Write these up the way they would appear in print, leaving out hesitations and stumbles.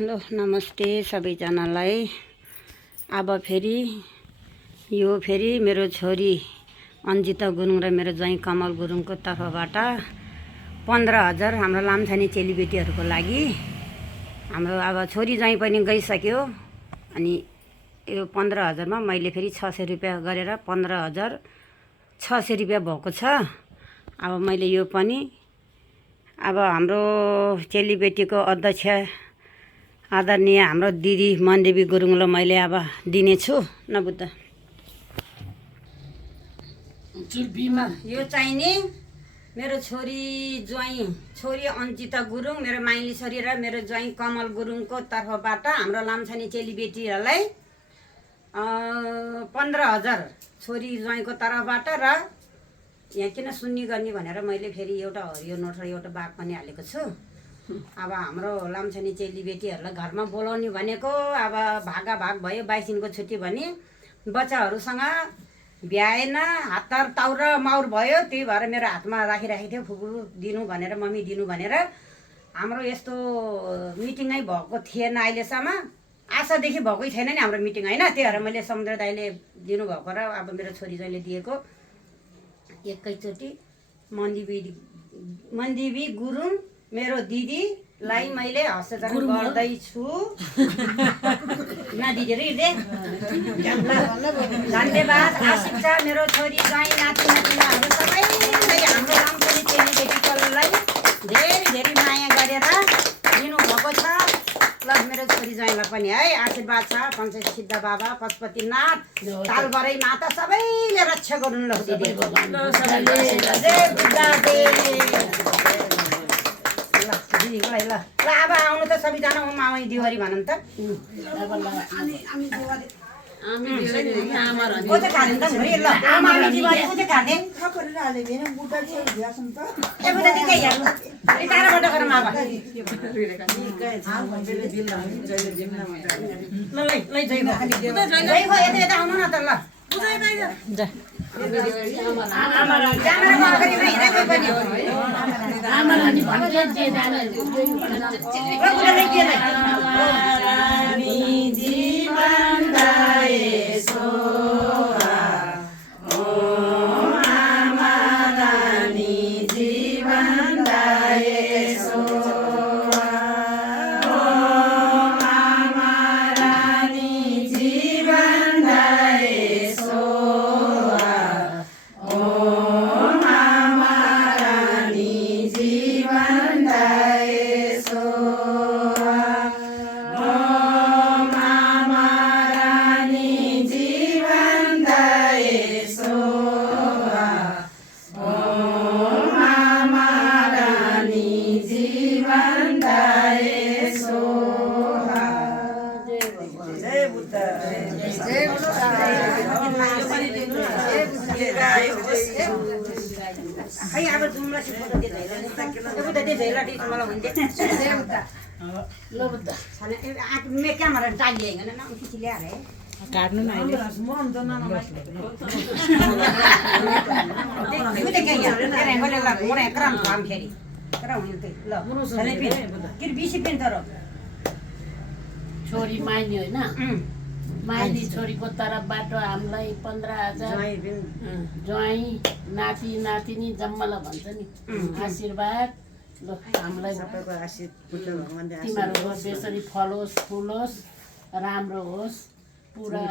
Hello नमस्ते सबैजनालाई। अब फेरि मेरो छोरी अन्जिता गुरुङ र मेरो ज्वाइँ कमल गुरुङको तर्फबाट 15,000 हाम्रो लामछाने चेलीबेटीहरूको लागि। हाम्रो अब छोरी ज्वाइँ पनि गइसक्यो अनि यो 15,000 मा मैले फेरि 600 रुपियाँ गरेर 15,600 रुपियाँ भएको छ। अब मैले यो पनि अब हाम्रो चेलीबेटीको अध्यक्ष आदरणीय हाम्रो दिदी मनदेवी गुरुङलाई मैले अब दिनेछु न बुद्ध। यो चाहिँ नि मेरो छोरी अन्जिता गुरुङ, मेरो माइली छोरी र मेरो ज्वाइँ कमल गुरुङको तर्फबाट हाम्रो लामछाने चेलीबेटीहरूलाई 15,000 छोरी ज्वाइँको तर्फबाट र यहाँ किन सुन्नी गर्ने भनेर मैले फेरि एउटा हरियो नोट र एउटा बाघ पनि हालेको छु। अब हाम्रो लामछाने चेलीबेटीहरूलाई घरमा बोलाउने भनेको अब भाग भयो 22 दिनको छुट्टी भने बच्चाहरूसँग भ्याएन, हतार ताउर माउर भयो। त्यही भएर मेरो हातमा राखिराखेको थियो फुपू दिनु भनेर, मम्मी दिनु भनेर। हाम्रो यस्तो मिटिङ नै भएको थिएन अहिलेसम्म, आशादेखि भएकै छैन नि हाम्रो मिटिङ होइन। त्यही भएर मैले समुद्र दाइले दिनुभएको र अब मेरो छोरी ज्वाइँले दिएको एकैचोटि मनदेवी गुरुङ मेरो दिदीलाई मैले हस्तान्तरण गर्दैछु। दिदी धन्यवाद। आशिष छ मेरो छोरी ज्वाइँ नाति नातिनाहरू सबैलाई हाम्रो लामछाने चेलीबेटीलाई धेरै माया गरेर दिनुभएको छ। प्लस मेरो छोरी ज्वाइँलाई पनि है आशीर्वाद छ। पञ्चायत सिद्ध बाबा पशुपतिनाथ तालबरै माता सबैले रक्षा गर्नु ल दिदी। ल अब आउनु त सबैजना मामै दिवारी भनौँ त। आउनु न त ल खै अब जुम्ला चाहिँ फोटो दिए झैला मलाई हुन्थ्यो मे क्यामेरा टालिएन न किसी ल्याएर है काट्नु न अहिले छोरी माइली होइन, माइली छोरीको तर्फबाट हामीलाई 15,000 ज्वाइँ नाति नातिनी जम्मालाई भन्छ नि आशीर्वाद। हामीलाई तिमीहरूको बेसरी फलोस् फुलोस् राम्रो होस् पुरा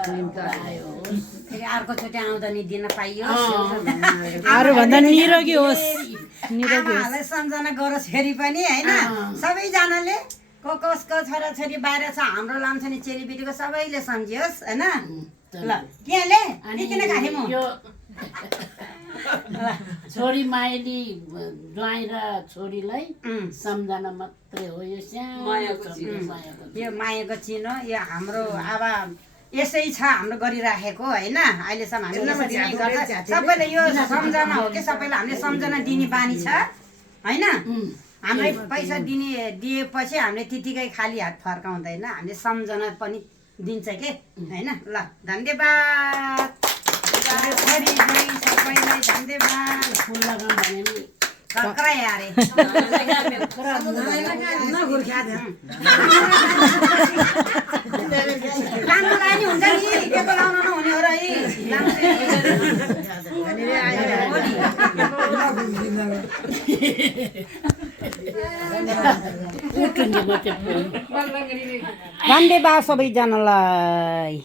आयो होस्। फेरि अर्कोचोटि आउँदा नि दिन पाइयोस्, अरूभन्दा निरोगी होस्। आमाहरूलाई सम्झना गरोस् फेरि पनि होइन। सबैजनाले कसको छोराछोरी बाहिर छ हाम्रो लामछाने चेलीबेटीको सबैले सम्झियोस् होइन। ल केले किन खाने म छोरी माइली ज्वाइँ र छोरीलाई सम्झना मात्रै हो यो यो मायाको चिनो। यो हाम्रो अब यसै छ हाम्रो गरिराखेको होइन। अहिलेसम्म हामीले सबैले यो सम्झना हो कि सबैलाई हामीले सम्झना दिने बानी छ होइन। हामीलाई पैसा दिएपछि हामीले त्यतिकै खाली हात फर्काउँदैन, हामीले सम्झना पनि दिन्छ के होइन। ल धन्यवाद। धन्यवाद। फुल लगाउँ भने नि Kakak ya, Ari. उठ्ने म चाहिँ धन्यवाद सबैजनालाई।